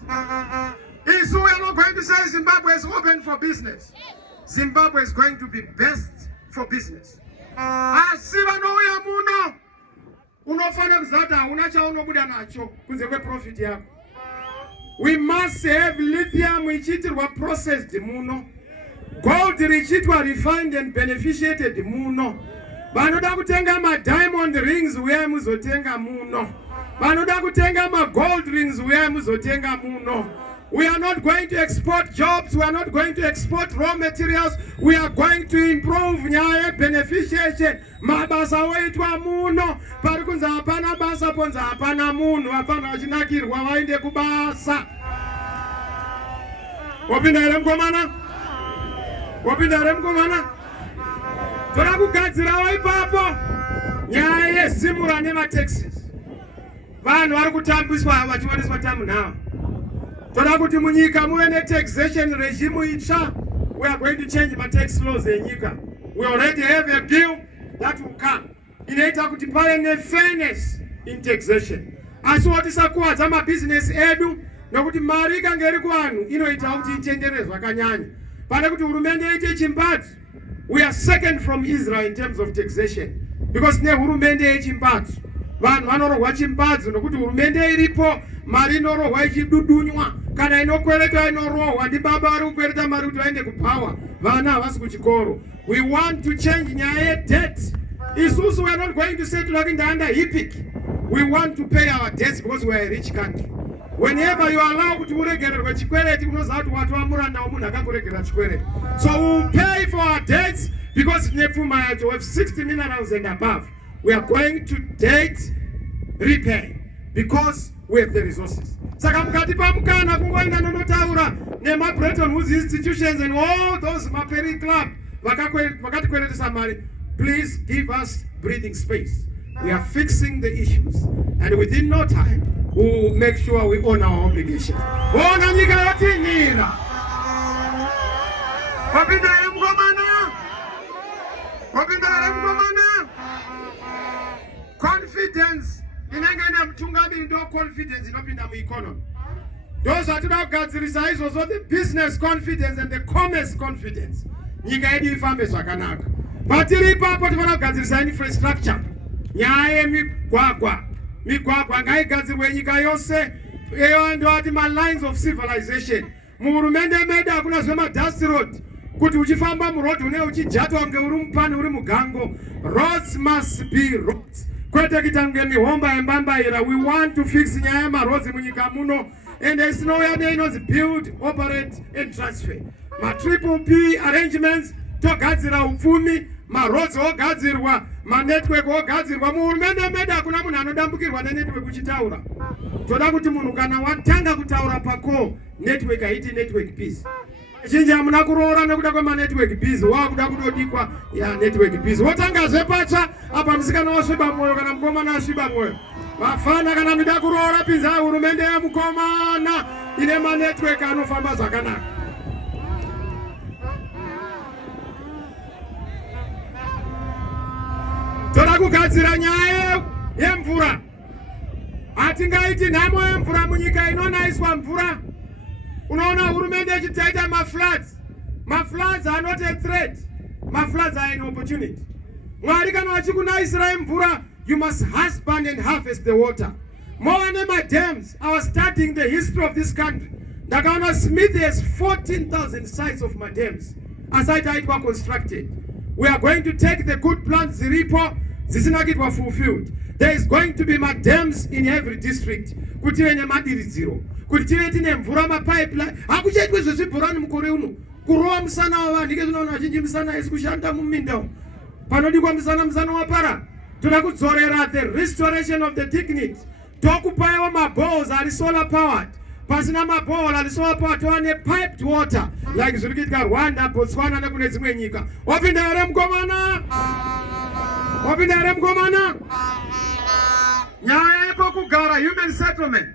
Is we are not going to say Zimbabwe is open for business. Zimbabwe is going to be best for business. Asiva nouya muno unofana kuzata unacha unobuda nacho kunze kwe profit yako. We must have lithium ichitirwa processed muno. Gold richiitwa refined and beneficiated muno. Vanoda kutenga ma diamond rings uya muzotenga muno. Vanoda kutenga ma gold rings uya muzotenga muno. We are not going to export jobs, we are not going to export raw materials, we are going to improve nyaya beneficiation. Mabasa weitwa muno, parikunza hapana basa ponza hapana muno, hapana wachinakirwa waende kubasa. Wapinda ere mkomana? Wapinda ere mkomana? Tora kugadzirawo ipapo nyaya yesimura nemataxes. Vanhu vari kutambiswa vachioneswa tamu nawo. Toda kuti munyika muve ne-taxation regime itsva. We are going to change my tax laws enyika. We already have a bill that will come. Inoita kuti pave ne-fairness in taxation. Asi wotisakuwadza mabusiness edu nokuti mari ikange iri kuvanhu inoita kuti itendere zvakanyanya. Pane kuti hurumende iite chimbadzo. We are second from Israel in terms of taxation because nehurumende yechimbadzo vanhu vanorohwa chimbadzo nokuti hurumende iripo mari inorohwa ichidudunywa kana inokwereta inorohwa ndi baba vari kukwereta mari kuti vaende kupower vana havasi kuchikoro. We want to change nyaya yedebt. Isusu we are not going to settle like under HIPIC. We want to pay our debts because we are a rich country. Whenever you allow kuti uregererwe chikwereti unoziva kuti watu wamuranda womunhu akakuregera chikwereti. So we will pay for our debts because nepfuma yacho we have 60 minerals and above. We are going to debt repay because we have the resources. Saka mukati pamukana kungoenda nonotaura nema Bretton Woods institutions and all those Maperi club vakati mari. Please give us breathing space. We are fixing the issues and within no time we will make sure we honor our obligation. Bona nyika yotinira. Wapindare mkomana. Wapindare mkomana. Confidence. Inengena mtungamiri ndo confidence inopinda mu economy. Those are kugadzirisa izvozvo the business confidence and the commerce confidence. Nyika yedu ifambe zvakanaka. Patiri ipapo tifana kugadzirisa infrastructure. Nyaya yemigwagwa. Migwagwa ngaigadzirwe nyika yose. Eyo ndo ati ma lines of civilization. Muhurumende medu hakuna zvema dust road. Kuti uchifamba mu road une uchijatwa kunge uri mupani uri mugango. Roads must be roads. Kwete kitange mihomba yembambaira. We want to fix nyaya maroads munyika muno. And there is no way they know build, operate and transfer. Ma triple P arrangements togadzira upfumi, ma roads ogadzirwa, ma network ogadzirwa. Muhurumende medu hakuna munhu anodambukirwa network uchitaura. Toda kuti munhu kana watanga kutaura pako network haiti network peace. Zhinji hamuna kuroora nekuda kwema network peace. Wakuda kudodikwa ya network peace. Wotanga zvepacha apa musikana wasviba moyo kana mukomana asviba moyo. Vafana kana muda kuroora pinza hurumende yemukomana ine ma network anofamba zvakanaka. Toda kugadzira nyaya yemvura. Hatingaiti nhamo yemvura munyika inonaiswa mvura. Unaona hurumende ichitaita ma-floods. Ma-floods are not a threat. Ma-floods are an opportunity. Mwari kana vachikunaisira mvura, you must husband and harvest the water. More nema dams. I was studying the history of this country. Ndakaona Smith has 14,000 sites of my dams. Aside it were constructed. We are going to take the good plans ziripo zisinakitwa fulfilled. There is going to be my dams in every district. Kutive nemadiridziro. Kutive tine mvura mapipeline. Hakuchaitwe zvibhorani mukore uno. Kurowa musana wavanhu ndike zvinoona vazhinji musana isi kushanda muminda umu. Panodikwa musana wapara. Toda kudzorera the restoration of the dignity. Tokupaiwa maboreholes ari solar powered. Pasina maboreholes ari solar powered tova piped water. Like zviri kuitika Rwanda, Botswana nekune dzimwe nyika. Wapinda here mukomana? Wapinda here mukomana? Nyaya yekugara human settlement.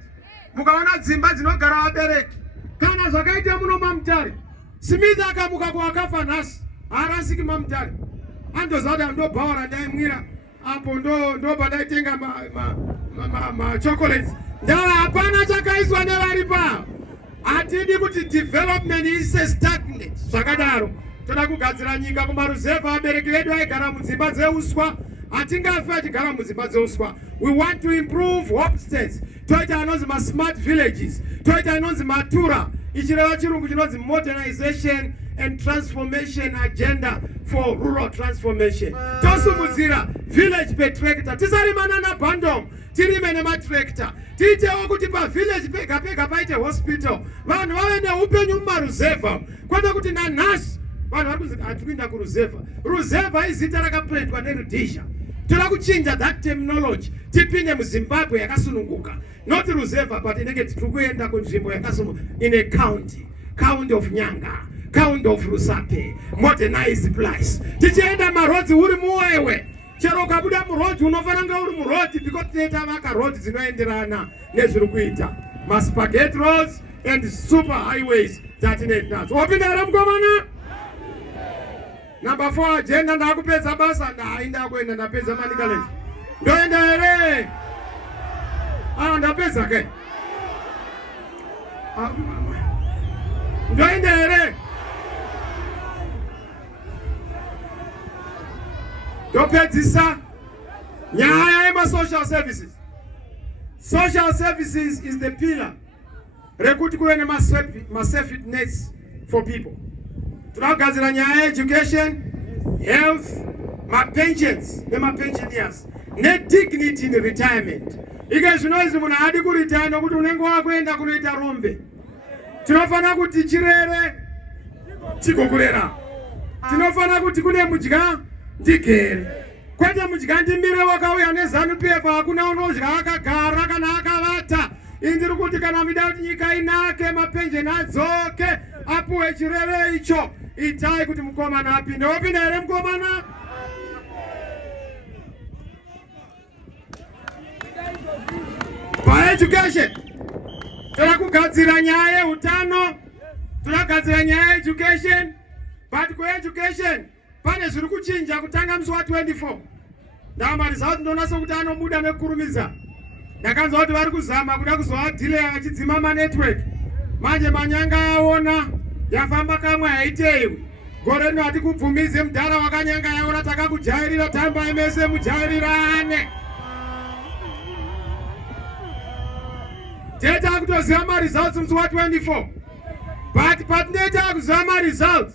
Mukaona dzimba dzinogara vabereki. Kana zvakaita muno maMutare. Smith akamuka kuwakafa nhasi. Haarasiki maMutare. Andozada ndobhaura ndaimwira. Apo ndo padaitenga ma chocolates. Ndava hapana chakaiswa nevari pavo. Hatidi kuti development ise stagnant. Zvakadaro. Toda kugadzira nyika kumaruzevha vabereki vedu vaigara mudzimba dzeuswa. Hatingafe achigara mudzimba dzeuswa. We want to improve homesteads. toita anonzi smart villages, toita anonzi matura, ichireva chirungu chinonzi modernization and transformation agenda for rural transformation. Tosumudzira village per tractor, tisarimana na bandom, tirime nematractor, tiitewo kuti pa village pega pega paite hospital, vanhu vave neupenyu mumaruzevha, kwete kuti nanhasi vanhu vari kuzi hatikuinda kuruzevha. Ruzevha izita rakapendwa nerudhisha. Toda kuchinja that terminology, tipinde muZimbabwe yakasununguka, not ruzevha but inenge tikuenda kunzvimbo yakasununguka, in a county of Nyanga, county of Rusape, modernized place. Tichienda marodzi uri muwewe, chero ukabuda murodzi unofananga uri murodzi, because tinoita vaka roads dzinoenderana nezviri kuita, maspaghetti roads and super highways dzatinoita nadzo. Wapinda here mukomana? Number 4 agenda ndakupedza basa ndainda kuenda ndapedza manikalezi. Ndoenda here? Ndapedza ke. Ndoenda here? Ndopedzisa nyaya yema social services. Social services is the pillar rekuti kuve safety nets for people. Tunagadzira nyaya education, health, pensions, pensioners, net dignity in retirement. Ika zvinoizvi munhu haadi kuritaya nokuti unenge wakuenda kunoita rombe. Tinofana kuti chirere chikokurera. Tinofana kuti kune mudya ndigere. Kwete mudya ndimire wakauya neZANU-PF hakuna unodya akagara kana akavata. Indiri kuti kana muda kuti nyika inake, mapensheni adzoke, apuwe chirere icho, itai kuti mukomana apinde. Wapinda here mukomana? Pa-education, toda kugadzira nyaya yeutano, toda kugadzira nyaya education, but ku-education pane zviri kuchinja kutanga musi wa24. Ndamaliza kuti ndonasa kuti anobuda nekukurumidza. Ndakanzwa kuti vari kuzama kuda kuzoadhilera achidzima manetwork. Manje manyanga aona yafamba kamwe haiteiwi. Gore rino hati kubvumize mudhara wakanyanga yaona takakujairira, tambai mese mujairirane. Teta kutoziva ma-results musi wa24. But patinoita kuziva ma-results,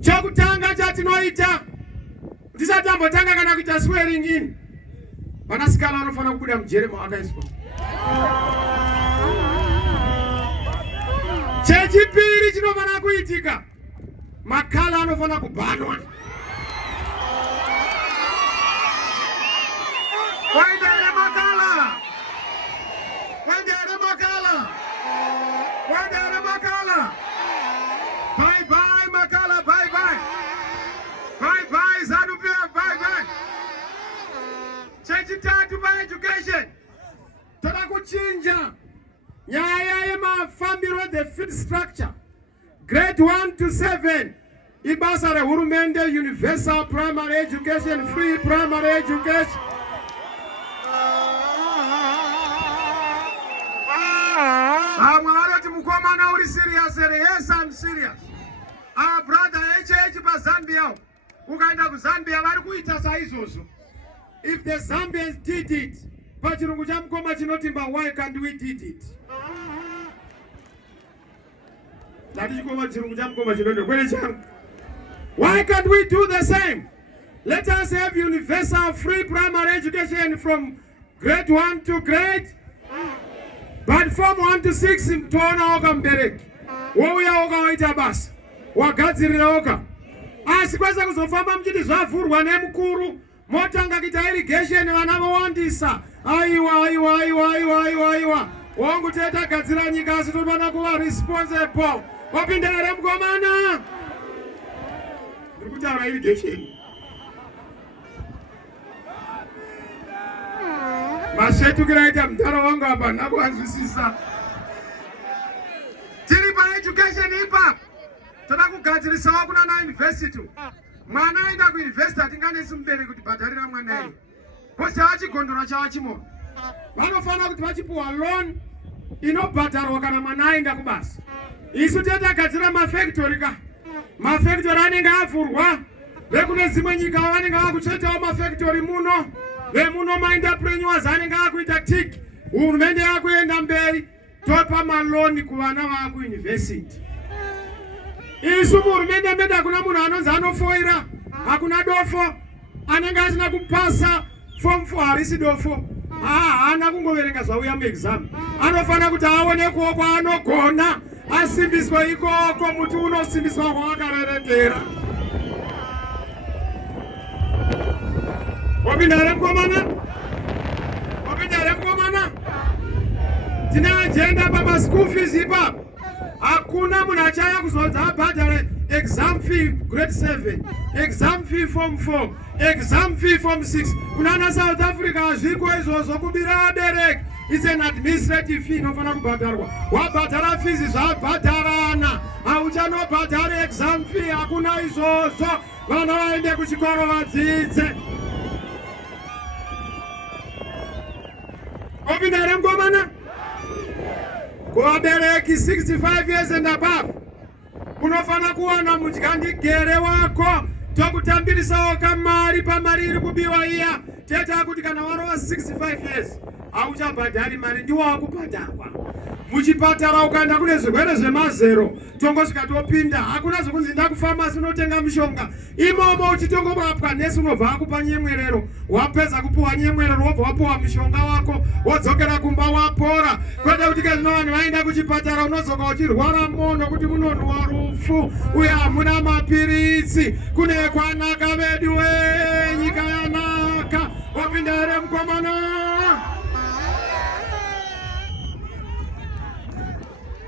chokutanga chatinoita, tisatambotanga kana kuita swearing in. Vanasikana vanofana kubuda mujere mavakaiswa. Chechipiri chinofana kuitika, makala anofana kubhanwa. Waendere makala! Waendere makala! Waendere makala! Bye bye makala, bye bye! Bye bye ZANU-PF, bye bye! Chechitatu pa education, toda kuchinja nyaya yemafambiro, the feed structure, grade 1 to 7, ibasa rehurumende, universal primary education, free primary education. Mwaroti mukomana uri serious here? Yes, I'm serious. Our brother HH pa Zambia, ukaenda ku Zambia vari kuita saizvozvo. If the Zambians did it, pachirungu chamukoma chinotimba, why can't we did it? Why can't we do the same? Let us have universal free primary education from grade 1 to grade, but from 1 to 6 toona oka mbereki. Wouya oka waita basa, wagadzirira oka. Asi kwasa kuzofamba mchiti zvavhurwa nemukuru, motanga kita irrigation vana vowandisa. Aiwa. Wangu teta gadzira nyika asi tofana kuva responsible. Wapinda here mukomana? Ndiri kutaura irrigation. Mashetukira ita mudhara wangu apa ndakuanzwisisa. Tiri pa education ipa, toda kugadzirisawo kuna na university. Mwana aenda kuuniversity atinganesi mubereki kuti bhadharira mwana iyi. Kosi achigondora chavachimona. Vanofana kuti vachipuwa loan inobhadharwa kana mwana aenda kubasa. Isu tatagadzira mafactory ka. Mafactory anenge avhurwa. Vekune dzimwe nyika vanenge vakutsvetawo mafactory muno. Vemuno ma-entrepreneurs anenge akuita tik. hurumende yakuenda mberi topa maloni kuvana vaku university. Isu hurumende medu hakuna munhu anonzi anofoira, hakuna dofo, anenge asina kupasa form 4 harisi dofo. Haana kungoverenga zvauya muexam, anofana kuti aone kuoko anogona, asimbiswe ikoko, muti unosimbiswa kwawakarerekera. Wapindare mkomana? Wapindare mkomana? Tina agenda pama school fees ipapo. Hakuna munhu achaya kuzodzi abhadhare exam fee grade 7, exam fee form 4, exam fee form 6. Kunana South Africa hazviko izvozvo kubira abereki. It's an administrative fee inofana kubhadharwa. Wabhadhara fees zvabhadharana. Hauchanobhadhara exam fee, hakuna izvozvo. Vana vaende kuchikoro vadzidze. Wapindare mkomana? Kuvabereki 65 years and above, unofana kuwana mudyandigere wako tokutambirisawo kamari pamari iri kubiwa iya. Teta kuti kana warova 65 years hauchabhadhari mari, ndiwo wakubhadharwa. Muchipatara ukaenda kune zvirwere zvemazero tongosvika topinda, hakuna zvokunzi ndakufamasi unotenga mishonga. Imomo uchitongorapwa nesi unobva akupa nyemwerero, wapedza kupuwa nyemwerero wobva wapuwa mishonga wako wodzokera kumba wapora. Kwete kuti zvino vanhu vaenda kuchipatara unozoka uchirwara mono kuti munonhuwa rufu uye hamuna mapiritsi. Kune kwanaka vedu nyika yanaka. Wapinda here mkomana?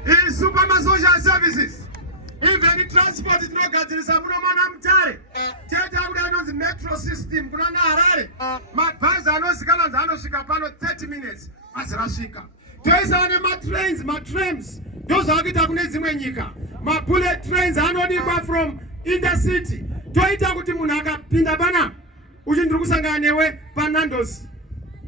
In super social services, even transport is not getting some Mutare. Teta udanonzi metro system, kunana Harare. Mabhazi anosikana anosvika pano 30 minutes asirasvika. Toisane ma-trains, those akuita kune dzimwe nyika. Ma-bullet trains anodipa from intercity. Toita kuti munhu akapinda pana uchindiri kusangana newe paNandos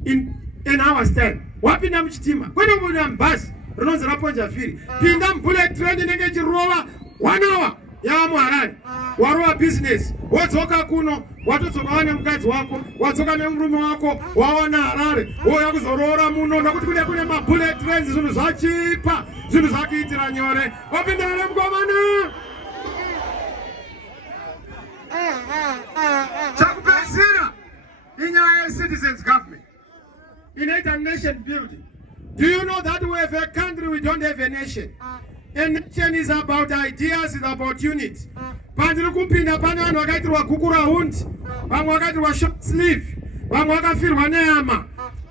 in an hour's time. Wapinda muchitima, kwene munhu mbhazi rinonzi raponja firi. Pinda bullet train inenge chirova 1 hour yava muHarare. Warova business, wadzoka kuno, watodzoka wane mukadzi wako, wadzoka nemurume wako, wawana Harare, woya kuzoroora muno nokuti kune mabullet trains zvinhu zvachipa, zvinhu zvakuitira nyore. Wapinda here mkomana? Chakupedzisira inyaya ye-citizens government inoita nation building. Do you know that we have a country, we don't have a nation? A nation is about ideas, it's about unity. Pandiri kupinda pane vanhu vakaitirwa gukura hundi, vamwe vakaitirwa short sleeve, vamwe vakafirwa nehama.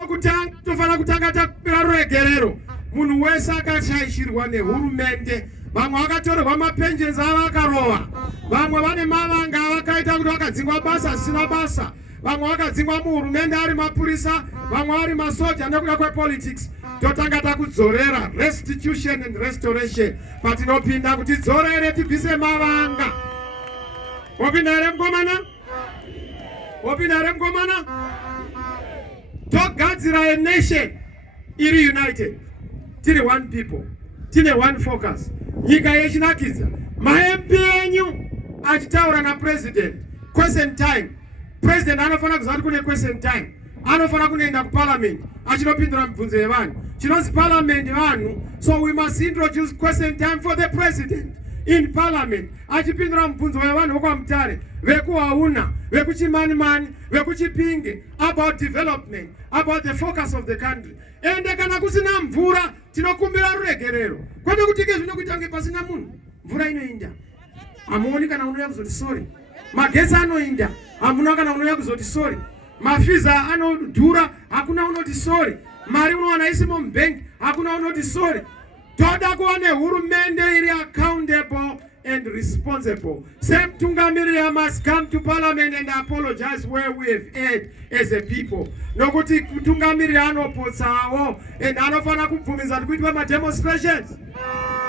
Kutanga tofana kutanga takupira ruregerero. Munhu wese akashaishirwa nehurumende. Vamwe vakatorerwa mapensions ava akarova. Vamwe vane mavanga vakaita kuti vakadzingwa basa asina basa. Vamwe vakadzingwa muhurumende ari mapurisa, vamwe ari masoja nekuda kwepolitics. Totanga takudzorera restitution and restoration. Patinopinda kuti dzorere tibvise mavanga. Wapinda here mkomana? Wapinda here mkomana? Togadzira a nation iri united. Tiri one people. Tine one focus. Nyika yechinakidza. Ma-MP enyu achitaura napresident. Question time. President anofana kuziva kuti kune question time. Anofana kunoenda kuparliament. Achinopindura mibvunzo yevanhu. Chinonzi parliament vanhu. So we must introduce question time for the president in parliament. Achipindura mibvunzo yevanhu vokwaMutare, vekuHauna, vekuChimanimani, vekuChipinge, about development, about the focus of the country. Ende kana kusina mvura tinokumbira ruregerero. Kwete kuti ke zvinokuita kunge pasina munhu. Mvura inoinda. Hamuoni kana unouya kuzoti sorry. Magetsi anoinda. Hamuna kana unouya kuzoti sorry. Mafiza anodhura, hakuna unoti sorry. Mari unowana isimo mubank, hakuna unoti sorry. Toda kuva nehurumende iri accountable and responsible. Semtungamiriri must come to parliament and apologize where we have erred as a people. Nokuti kutungamiriri anopotsawo and anofana kubvumidza kuti kuitwe ma-demonstrations.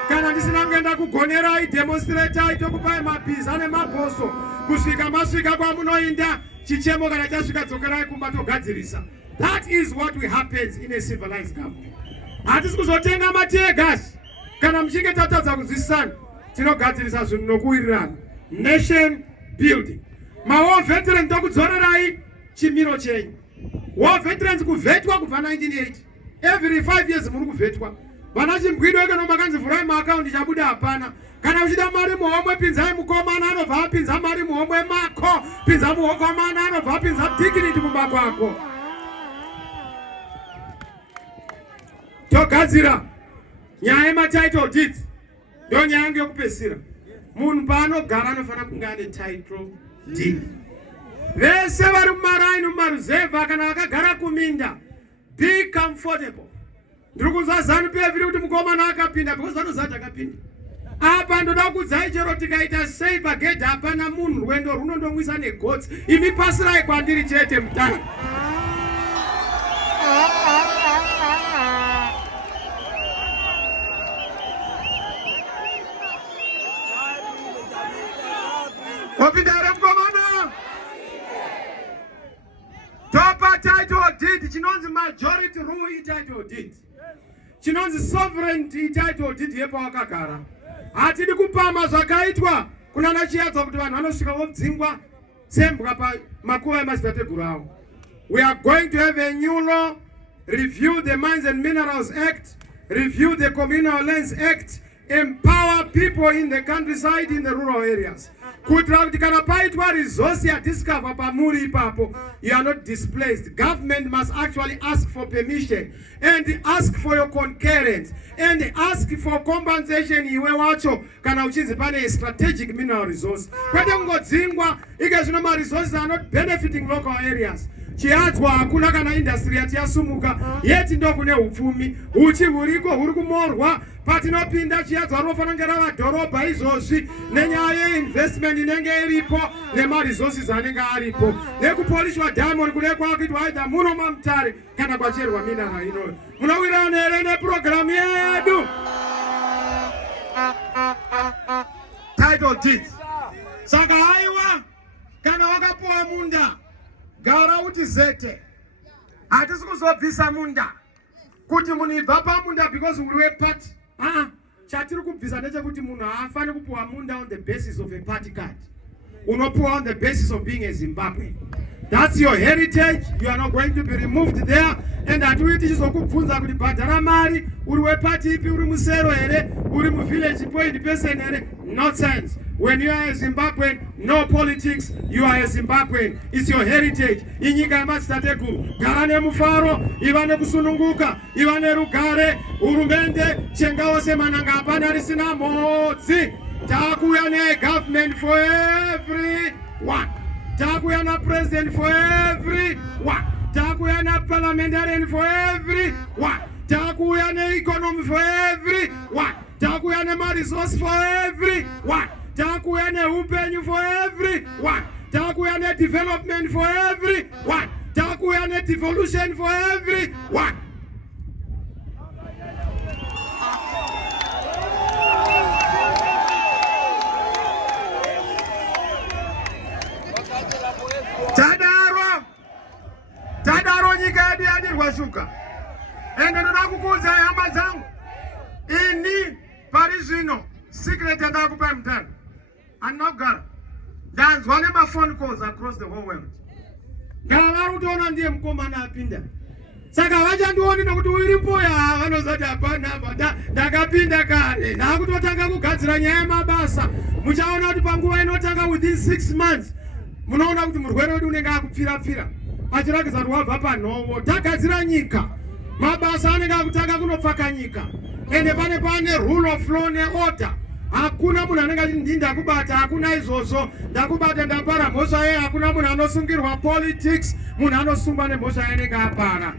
Kana ndisina kuenda kugonerai demonstrator tokupai mabhiza nemabhoso kusvika masvika kwamunoinda chichemo kana chasvika dzokerai kumba togadzirisa. That is what will happen in a civilized government. Hatisi kuzotenga mategas kana mchinge tatadza kunzwisisana tinogadzirisa zvinhu nokuwirirana. Nation building. Ma-war veterans tokudzorerai chimiro chenyu. War veterans kuvetwa kubva 1980 every 5 years muri kuvetwa. Vana chimbwido eka nomakanzi vurai maakaunti chabuda hapana. Kana uchida mari muhomwe pinzai mukomana anobva apinza mari muhomwe mako. Pinza mukomana anobva apinza dignity mumba ako. Togadzira nyaya yematitle deeds ndo nyaya yangu yokupesira. Munhu paanogara anofana kunge ane title deed. Vese vari mumaraini mumaruzevha kana vakagara kuminda, be comfortable. Ndiri kunzwa ZANU-PF kuti mukomana akapinda because vanozati akapinda. Apa ndoda kukudzai chero tikaita sei pagedhi hapana munhu rwendo runondomwisa negotsi. Imi pasirai kwandiri chete Mutare. Wapindare mukomana. Topa title deed chinonzi majority rule title deed. Chinonzi sovereignty title deed yepo wakagara. Hatidi kupama zvakaitwa kunana chiyadzwa kuti vanhu vanosvika vodzingwa sembwa pa makuva emadzitateguru avo. We are going to have a new law, review the Mines and Minerals Act, review the Communal Lands Act, empower people in the countryside, in the rural areas. Kuitira kuti kana paitwa resource yadiscover pamuri ipapo, you are not displaced. Government must actually ask for permission and ask for your concurrence and ask for compensation iwe wacho kana uchinzi pane strategic mineral resource. Kwete kungodzingwa ike zvino ma resources are not benefiting local areas. Chiadzwa hakuna kana industry yati yasumuka yeti ndo kune upfumi uchi huriko huri kumorwa patinopinda chiadzwa rinofana kunge rava dhorobha izvozvi nenyaya yeinvestment inenge iripo nema resources anenge aripo nekupolishwa diamond kune kwakuitwa aidha muno maMutare kana kwacherwa mineral inoyo. Munowirirana here neprogramu yedu title deeds. Saka haiwa kana wakapuwa munda gara uti zete. Hatisi kuzobvisa munda kuti munhu ibva pamunda because uri wepati. Chatiri kubvisa ndechekuti munhu haafani kupuwa munda on the basis of a party card. Unopuwa on the basis of being a Zimbabwean. That's your heritage. You are not going to be removed there. And hatuiti chizokubvunza kuti bhadhara mari uri wepati ipi, uri musero here, uri muvillage point person here. Nonsense. When you are a Zimbabwean, no politics, you are a Zimbabwean. It's your heritage. Inyika yamadzitateguru. Gara nemufaro, iva nekusununguka, iva nerugare, hurumende, chengawo semananga hapana risina mhodzi. Takuya ne government for everyone. Takuya na president for everyone. Takuya na parliamentarian for everyone. Takuya ne economy for everyone. Takuya ne resource for everyone. Takuya ne upenyu for everyone. Takuya ne development for everyone. Takuya ne devolution for everyone. Tadaro nyika yedu yadirwa shuka. Ende ndoda kukuudza hama dzangu. Ini pari zvino secret yandakupa Mutare. Handina kugara. Ndanzwa nema-phone calls across the whole world. Ngavari kutoona ndiye mukomana apinda. Saka havachandioni nokuti uripo vanozati hapana ndakapinda kare. Ndakutotanga kugadzira nyaya yemabasa. Muchaona kuti panguva inotanga within 6 months. Munoona kuti murwere wedu unenge akupfira-pfira. Achirakidza kuti wabva panhovo. Tagadzira nyika. Mabasa anenge akutanga kunopfaka nyika. Ende pane rule of law neorder. Hakuna munhu anenge achiti ndini ndakubata, hakuna izvozvo. Ndakubata ndapara mhosva yeye, hakuna munhu anosungirwa politics, munhu anosungwa nemhosva yanenge apara.